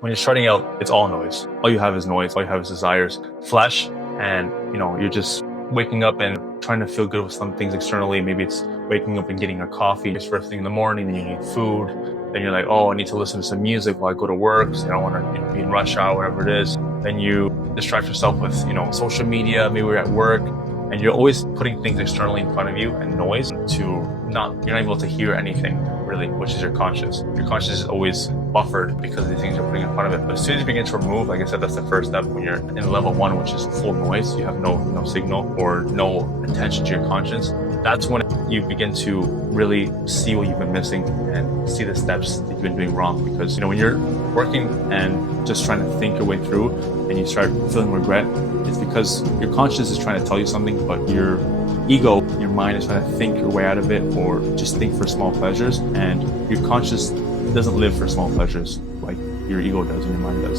when you're starting out, it's all noise. All you have is noise. All you have is desires, flesh, and you're just waking up and trying to feel good with some things externally. Maybe it's waking up and getting a coffee just first thing in the morning, and you need food. Then you're like, oh, I need to listen to some music while I go to work, so I don't want to be in rush hour, whatever it is. Then you distract yourself with social media. Maybe we're at work, and you're always putting things externally in front of you and noise to you're not able to hear anything really, which is your conscious. Your conscious is always buffered because of the things you're putting in front of it. But as soon as you begin to remove, like I said, that's the first step. When you're in level 1, which is full noise, you have no signal or no attention to your conscience. That's when you begin to really see what you've been missing and see the steps that you've been doing wrong. Because when you're working and just trying to think your way through and you start feeling regret, it's because your conscience is trying to tell you something, but your ego, your mind is trying to think your way out of it, or just think for small pleasures. And your conscious doesn't live for small pleasures like your ego does and your mind does.